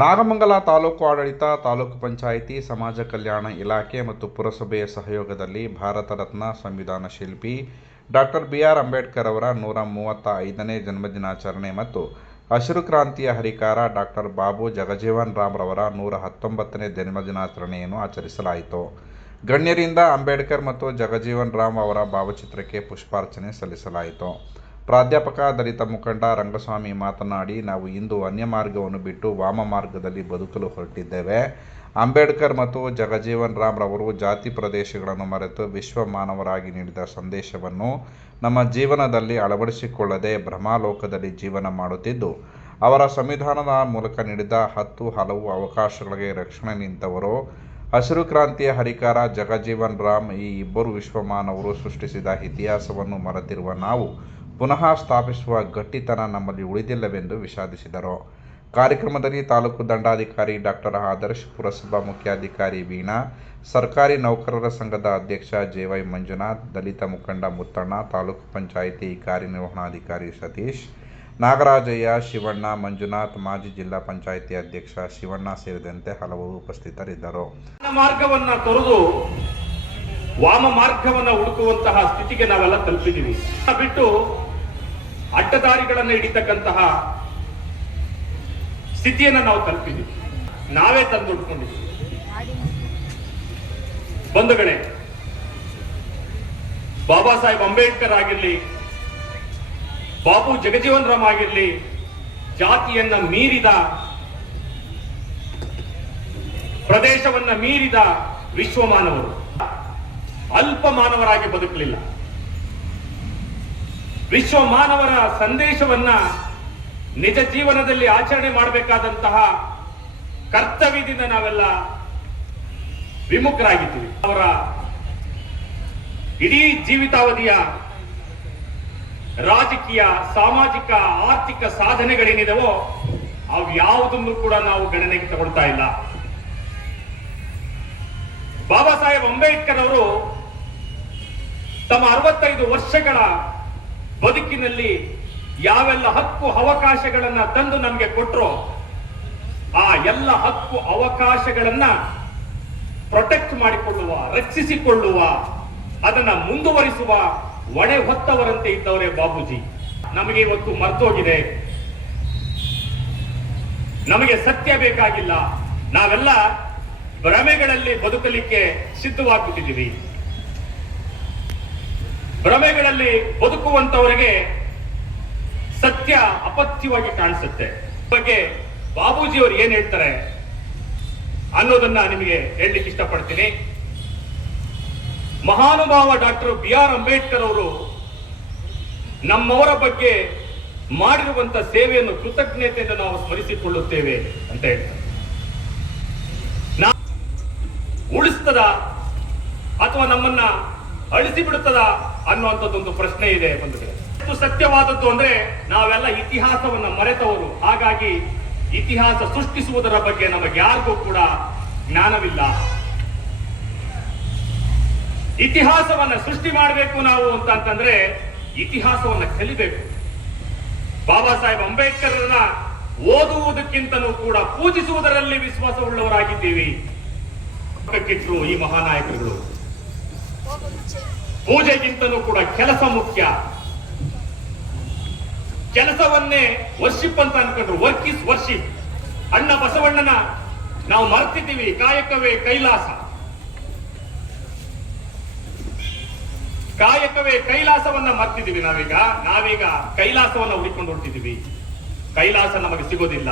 ನಾಗಮಂಗಲ ತಾಲೂಕು ಆಡಳಿತ, ತಾಲೂಕು ಪಂಚಾಯಿತಿ, ಸಮಾಜ ಕಲ್ಯಾಣ ಇಲಾಖೆ ಮತ್ತು ಪುರಸಭೆಯ ಸಹಯೋಗದಲ್ಲಿ ಭಾರತ ರತ್ನ ಸಂವಿಧಾನ ಶಿಲ್ಪಿ ಡಾಕ್ಟರ್ ಬಿ.ಆರ್. ಅಂಬೇಡ್ಕರ್ ಅವರ 135ನೇ ಜನ್ಮದಿನಾಚರಣೆ ಮತ್ತು ಹಸಿರು ಕ್ರಾಂತಿಯ ಹರಿಕಾರ ಡಾಕ್ಟರ್ ಬಾಬು ಜಗಜೀವನ್ ರಾಮ್ ರವರ 119ನೇ ಜನ್ಮದಿನಾಚರಣೆಯನ್ನು ಆಚರಿಸಲಾಯಿತು. ಗಣ್ಯರಿಂದ ಅಂಬೇಡ್ಕರ್ ಮತ್ತು ಜಗಜೀವನ್ ರಾಮ್ ಅವರ ಭಾವಚಿತ್ರಕ್ಕೆ ಪುಷ್ಪಾರ್ಚನೆ ಸಲ್ಲಿಸಲಾಯಿತು. ಪ್ರಾಧ್ಯಾಪಕ, ದಲಿತ ಮುಖಂಡ ರಂಗಸ್ವಾಮಿ ಮಾತನಾಡಿ, ನಾವು ಇಂದು ಅನ್ಯ ಮಾರ್ಗವನ್ನು ಬಿಟ್ಟು ವಾಮ ಮಾರ್ಗದಲ್ಲಿ ಬದುಕಲು ಹೊರಟಿದ್ದೇವೆ. ಅಂಬೇಡ್ಕರ್ ಮತ್ತು ಜಗಜೀವನ್ ರಾಮ್ ರವರು ಜಾತಿ ಪ್ರದೇಶಗಳನ್ನು ಮರೆತು ವಿಶ್ವ ಮಾನವರಾಗಿ ನೀಡಿದ ಸಂದೇಶವನ್ನು ನಮ್ಮ ಜೀವನದಲ್ಲಿ ಅಳವಡಿಸಿಕೊಳ್ಳದೆ ಭ್ರಮಾಲೋಕದಲ್ಲಿ ಜೀವನ ಮಾಡುತ್ತಿದ್ದು, ಅವರ ಸಂವಿಧಾನದ ಮೂಲಕ ನೀಡಿದ 10 ಹಲವು ಅವಕಾಶಗಳಿಗೆ ರಕ್ಷಣೆ ನಿಂತವರು. ಹಸಿರು ಕ್ರಾಂತಿಯ ಹರಿಕಾರ ಜಗಜೀವನ್ ರಾಮ್ ಈ ಇಬ್ಬರು ವಿಶ್ವಮಾನವರು ಸೃಷ್ಟಿಸಿದ ಇತಿಹಾಸವನ್ನು ಮರೆತಿರುವ ನಾವು ಪುನಃ ಸ್ಥಾಪಿಸುವ ಗಟ್ಟಿತನ ನಮ್ಮಲ್ಲಿ ಉಳಿದಿಲ್ಲವೆಂದು ವಿಷಾದಿಸಿದರು. ಕಾರ್ಯಕ್ರಮದಲ್ಲಿ ತಾಲೂಕು ದಂಡಾಧಿಕಾರಿ ಡಾಕ್ಟರ್ ಆದರ್ಶ್, ಪುರಸಭಾ ಮುಖ್ಯಾಧಿಕಾರಿ ವೀಣಾ, ಸರ್ಕಾರಿ ನೌಕರರ ಸಂಘದ ಅಧ್ಯಕ್ಷ ಜೆ.ವೈ. ಮಂಜುನಾಥ್, ದಲಿತ ಮುಖಂಡ ಮುತ್ತಣ್ಣ, ತಾಲೂಕು ಪಂಚಾಯಿತಿ ಕಾರ್ಯನಿರ್ವಹಣಾಧಿಕಾರಿ ಸತೀಶ್, ನಾಗರಾಜಯ್ಯ, ಶಿವಣ್ಣ, ಮಂಜುನಾಥ್, ಮಾಜಿ ಜಿಲ್ಲಾ ಪಂಚಾಯಿತಿ ಅಧ್ಯಕ್ಷ ಶಿವಣ್ಣ ಸೇರಿದಂತೆ ಹಲವರು ಉಪಸ್ಥಿತರಿದ್ದರು. ಮಾರ್ಗವನ್ನು ತೊರೆದು ವಾಮ ಮಾರ್ಗವನ್ನು ಹುಡುಕುವಂತಹ ಸ್ಥಿತಿಗೆ ನಾವೆಲ್ಲ ತಲುಪಿದ್ದೀವಿ. ಬಿಟ್ಟು ಅಡ್ಡದಾರಿಗಳನ್ನು ಹಿಡಿತಕ್ಕಂತಹ ಸ್ಥಿತಿಯನ್ನು ನಾವು ತಲುಪಿದ್ದೀವಿ. ನಾವೇ ತಂದು ಹುಡ್ಕೊಂಡಿದ್ದೀವಿ. ಬಂಧುಗಳೇ, ಬಾಬಾ ಸಾಹೇಬ್ ಅಂಬೇಡ್ಕರ್ ಆಗಿರ್ಲಿ, ಬಾಬು ಜಗಜೀವನ್ ರಾಮ್ ಆಗಿರ್ಲಿ, ಜಾತಿಯನ್ನ ಮೀರಿದ, ಪ್ರದೇಶವನ್ನ ಮೀರಿದ ವಿಶ್ವಮಾನವರು, ಅಲ್ಪ ಮಾನವರಾಗಿ ಬದುಕಲಿಲ್ಲ. ವಿಶ್ವ ಮಾನವರ ಸಂದೇಶವನ್ನ ನಿಜ ಜೀವನದಲ್ಲಿ ಆಚರಣೆ ಮಾಡಬೇಕಾದಂತಹ ಕರ್ತವ್ಯದಿಂದ ನಾವೆಲ್ಲ ವಿಮುಖರಾಗಿದ್ದೀವಿ. ಅವರ ಇಡೀ ಜೀವಿತಾವಧಿಯ ರಾಜಕೀಯ, ಸಾಮಾಜಿಕ, ಆರ್ಥಿಕ ಸಾಧನೆಗಳೇನಿದವೋ ಅವು ಯಾವುದನ್ನು ಕೂಡ ನಾವು ಗಣನೆಗೆ ತಗೊಳ್ತಾ ಇಲ್ಲ. ಬಾಬಾ ಸಾಹೇಬ್ ಅಂಬೇಡ್ಕರ್ ಅವರು ತಮ್ಮ 65 ವರ್ಷಗಳ ಬದುಕಿನಲ್ಲಿ ಯಾವೆಲ್ಲ ಹಕ್ಕು ಅವಕಾಶಗಳನ್ನ ತಂದು ನಮಗೆ ಕೊಟ್ಟರೋ ಆ ಎಲ್ಲ ಹಕ್ಕು ಅವಕಾಶಗಳನ್ನ ಪ್ರೊಟೆಕ್ಟ್ ಮಾಡಿಕೊಳ್ಳುವ, ರಕ್ಷಿಸಿಕೊಳ್ಳುವ, ಅದನ್ನ ಮುಂದುವರಿಸುವ ಹೊಣೆ ಹೊತ್ತವರಂತೆ ಇದ್ದವರೇ ಬಾಬೂಜಿ. ನಮಗೆ ಇವತ್ತು ಮರ್ತೋಗಿದೆ. ನಮಗೆ ಸತ್ಯ ಬೇಕಾಗಿಲ್ಲ. ನಾವೆಲ್ಲ ಭ್ರಮೆಗಳಲ್ಲಿ ಬದುಕಲಿಕ್ಕೆ ಸಿದ್ಧವಾಗ್ಬಿಟ್ಟಿದ್ದೀವಿ. ಭ್ರಮೆಗಳಲ್ಲಿ ಬದುಕುವಂತವರಿಗೆ ಸತ್ಯ ಅಪತ್ಯವಾಗಿ ಕಾಣಿಸುತ್ತೆ. ಬಗ್ಗೆ ಬಾಬೂಜಿಯವರು ಏನ್ ಹೇಳ್ತಾರೆ ಅನ್ನೋದನ್ನ ನಿಮಗೆ ಹೇಳಲಿಕ್ಕೆ ಇಷ್ಟಪಡ್ತೀನಿ. ಮಹಾನುಭಾವ ಡಾಕ್ಟರ್ ಬಿ.ಆರ್. ಅಂಬೇಡ್ಕರ್ ಅವರು ನಮ್ಮವರ ಬಗ್ಗೆ ಮಾಡಿರುವಂತ ಸೇವೆಯನ್ನು ಕೃತಜ್ಞತೆಯಿಂದ ನಾವು ಸ್ಮರಿಸಿಕೊಳ್ಳುತ್ತೇವೆ ಅಂತ ಹೇಳ್ತಾರೆ. ಉಳಿಸ್ತದ ಅಥವಾ ನಮ್ಮನ್ನ ಅಳಿಸಿ ಬಿಡುತ್ತದ ಅನ್ನುವಂಥದ್ದೊಂದು ಪ್ರಶ್ನೆ ಇದೆ. ಬಂಧುಗಳೇ, ಸತ್ಯವಾದದ್ದು ಅಂದ್ರೆ ನಾವೆಲ್ಲ ಇತಿಹಾಸವನ್ನ ಮರೆತವರು. ಹಾಗಾಗಿ ಇತಿಹಾಸ ಸೃಷ್ಟಿಸುವುದರ ಬಗ್ಗೆ ನಮಗೆ ಯಾರಿಗೂ ಕೂಡ ಜ್ಞಾನವಿಲ್ಲ. ಇತಿಹಾಸವನ್ನ ಸೃಷ್ಟಿ ಮಾಡಬೇಕು ನಾವು ಅಂತಂದ್ರೆ ಇತಿಹಾಸವನ್ನ ಕಲಿಬೇಕು. ಬಾಬಾ ಸಾಹೇಬ್ ಅಂಬೇಡ್ಕರ್ನ ಓದುವುದಕ್ಕಿಂತಲೂ ಕೂಡ ಪೂಜಿಸುವುದರಲ್ಲಿ ವಿಶ್ವಾಸವುಳ್ಳವರಾಗಿದ್ದೀವಿ. ಕಿಟ್ರು ಈ ಮಹಾನಾಯಕರುಗಳು. ಪೂಜೆಗಿಂತಲೂ ಕೂಡ ಕೆಲಸ ಮುಖ್ಯ. ಕೆಲಸವನ್ನೇ ವರ್ಷಿಪ್ ಅಂತ ಅನ್ಕೊಂಡ್ರು. Work is worship. ಅಣ್ಣ ಬಸವಣ್ಣನ ನಾವು ಮರ್ತಿದ್ದೀವಿ. ಕಾಯಕವೇ ಕೈಲಾಸ. ಕಾಯಕವೇ ಕೈಲಾಸವನ್ನ ಮರ್ತಿದ್ದೀವಿ. ನಾವೀಗ ಕೈಲಾಸವನ್ನ ಹುಡುಕೊಂಡು ಹೊರಟಿದ್ದೀವಿ. ಕೈಲಾಸ ನಮಗೆ ಸಿಗೋದಿಲ್ಲ.